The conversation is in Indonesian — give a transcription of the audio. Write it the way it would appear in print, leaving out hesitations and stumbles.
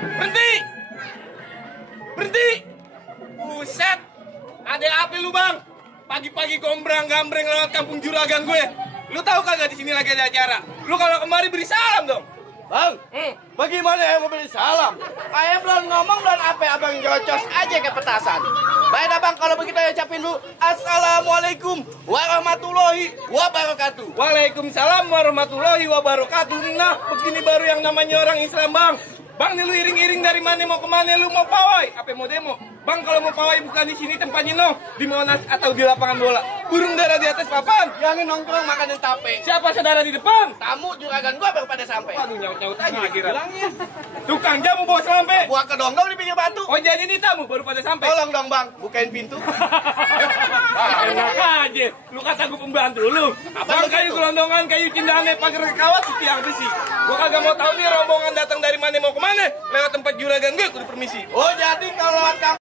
Berhenti! Berhenti! Buset! Ada apa lu, Bang? Pagi-pagi gombrang-gambreng lewat kampung juragan gue. Lu tahu kagak di sini lagi ada acara? Lu kalau kemari beri salam dong. Bang, bagaimana yang mau beri salam? Ayah belum ngomong, belum apa abang jocos aja ke petasan. Baik abang, kalau begitu ya ucapin dulu Assalamualaikum warahmatullahi wabarakatuh. Waalaikumsalam warahmatullahi wabarakatuh. Nah, begini baru yang namanya orang Islam, Bang. Bang, nih lu iring-iring dari mana mau kemana? Lu mau pawai? Apa mau demo? Bang, kalau mau pawai bukan di sini tempatnya, no. Di Monas atau di lapangan bola. Burung dara di atas papan. Yang nongkrong makanin tape. Siapa saudara di depan? Tamu juragan gua baru pada sampai. Aduh, nyaut-nyaut aja kira. Tukang jamu bawa selampe. Buah kedonggol di pinggir batu. Oh, jadi ini tamu baru pada sampai. Tolong dong bang, bukain pintu. Enak aja. Lu kata gue pembantu lu. Bang, kayu gelondongan, kayu cindane, pagar kawat, tiang besi. Gua kagak mau tahu nih rombongan datang dari mana mau kemana. Lewat tempat juragan gue, kudu permisi. Oh jadi kalau